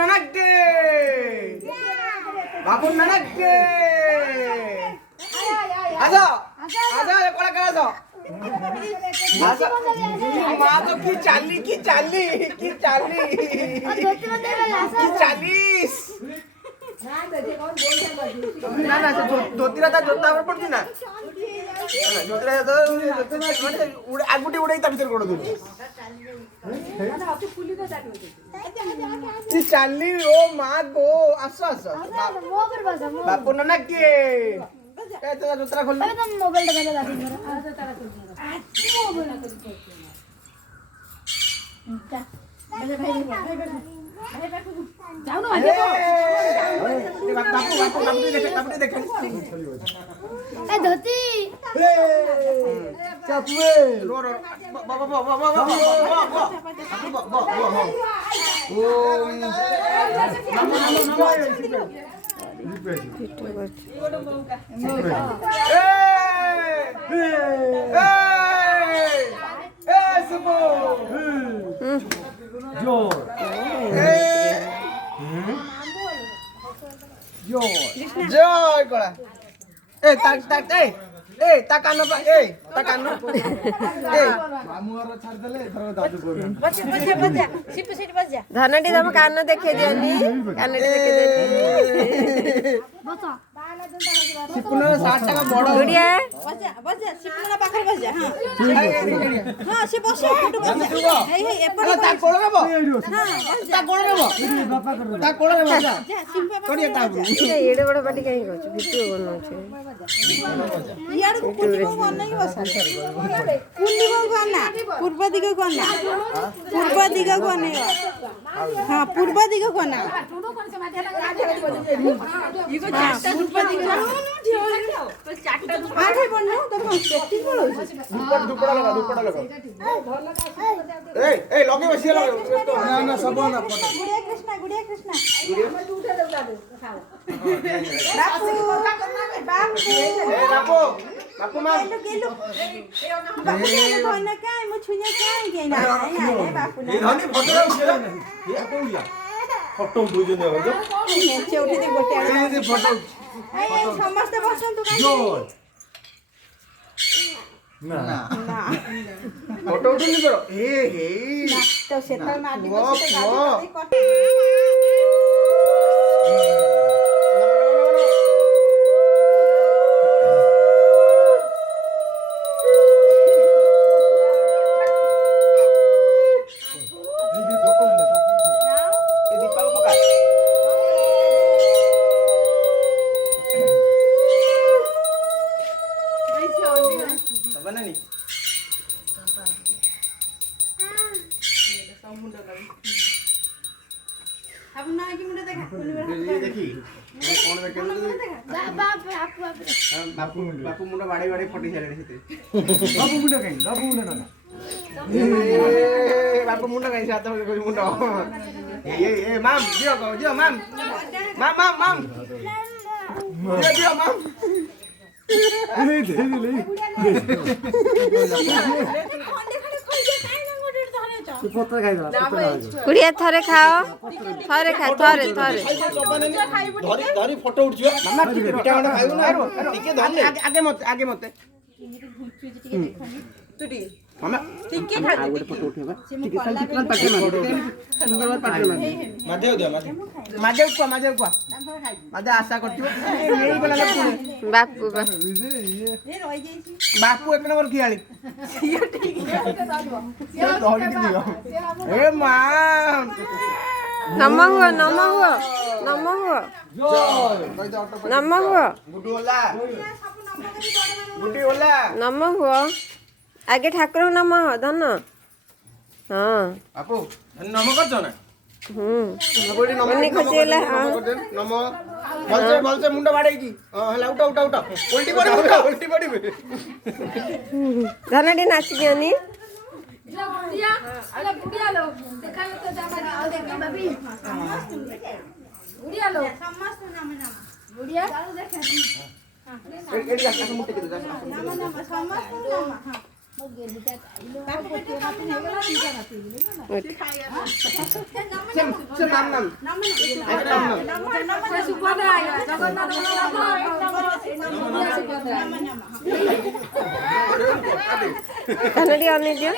নানাকে বাপুর নানাকে আসো আসো কোলা করে আসো আসো মা তো কি চালি কি চালি কি চালি কি চালিস না না ধোতিরা তা জোতা আবার পড়ছি না ধোতিরা তো মানে আগুটি উড়াই তা ভিতর করে দেবো কি চালি ও মা গো আসো আসো বাপু না কে এ তোরা জোতরা খুললি মোবাইলটা গেলে দাদি ধরে আচ্ছা তারা খুলবে যাও না বাপু দেখে এ ধতি চাপবে বাবা বাবা বাবা ও জয় করা এই তাক তাক এই তা কানো এই তা কানো এই মামু আর ছাড় দেলে ধর দাদু করবে বসে বসে বসে সিপে সিপে বসে ধনটি তম কান দেখে দিয়ানি কানটি দেখে দিয়ানি বসো সিপুনা 60 টাকা বড় গুড়িয়া বসে বসে সিপুনা পাখরে বসে হ্যাঁ হ্যাঁ সে বসে একটু বসে এই এই এপড়ে তা কোড় নেব হ্যাঁ তা কোড় নেব তা কোড় নেব যা করিয়া তা এড়ে বড় পাটি কাই করছ ভিডিও বনাউছে ইয়ার কুন্ডি বউ নাই বসা কুন্ডি বউ গনা পূর্ব দিক গনা পূর্ব দিক গনে হ্যাঁ পূর্ব দিক গনা ইগো চারটা পূর্ব দিক চারটা আর ভাই বন্নু তখন প্র্যাকটিস বল হইছে দুপড়া লাগা এই লগে বসিয়া লাগা না না সব না গুড়িয়া কৃষ্ণ বাপু বাপু এই বাপু বাপু মা বাপু ধইনা কাই মু ছুইয়া কাই গে না বাপু না এই ধনি ফটো উঠিয়া ফটো উঠিয়া ফটো দুইজন যাবে তো নিচে উঠে দি গোটে এই ফটো এই সমস্ত বসন্তু কাই জয় না না ফটো উঠুনি করো এ হে তো সেটা না ও, আদিবাসী ও। গাড়ি কত এই দীপক পোকা বানানি আপু না কি মুন্ডা দেখা দেখি কোন দেখে বাপু মুন্ডা বাড়ি বাড়ি ফটি ছাড়ে সেতে বাপু মুন্ডা কাই না বাপু মুন্ডা কাই সাথে কই মুন্ডা এই মাম দিও মাম মাম দিও মাম গুড়িয়া থরে খাও থরে খা থরে থরে ধরি ফটো উঠিবা মামা টিকে পিঠা খଣ୍ଡ খাইবো না টিকে ধরলে আগে মতে তুই মামা টিকে খাই ଗୋଟେ ଫଟୋ ଉଠେଇବା ଟିକେ ଖାଲି ପାଟି ସୁନ୍ଦର ପାଟି ମାଧେଉ ଦିଅ ମାଧେଉ କୁଆ ମାଧେ ଆଶା କରିଥିବ ଏଇ ଗଲା ବାପୁ ଏ ରହି ଯାଇছি ବାପୁ ଏକ ନମ୍ବର ଖିଆଳି ଏ ମା ନମ ହୁଅ ନମ ହୁଅ ନମ ହୁଅ ନମ ହୁଅ ଗୁଡୁ ଓଲା ନମ ହୁଅ ଆଗେ ଠାକୁରଙ୍କୁ ନମ ହୁଅ ଧନ ହଁ ବାପୁ ନମ କରୁଛ ନା ମନେ ଖୁସି ହେଲା ହଁ ନମ ଭଲସେ ମୁଣ୍ଡ ବାଡେଇକି ହେଲା ଉଠ ଓଲଟି ପଡିବେ ଧନଟି ନାଚି ଦିଅନି ସେ ନାମ କାନ ଟିକେ ଅନେଇ ଦିଅ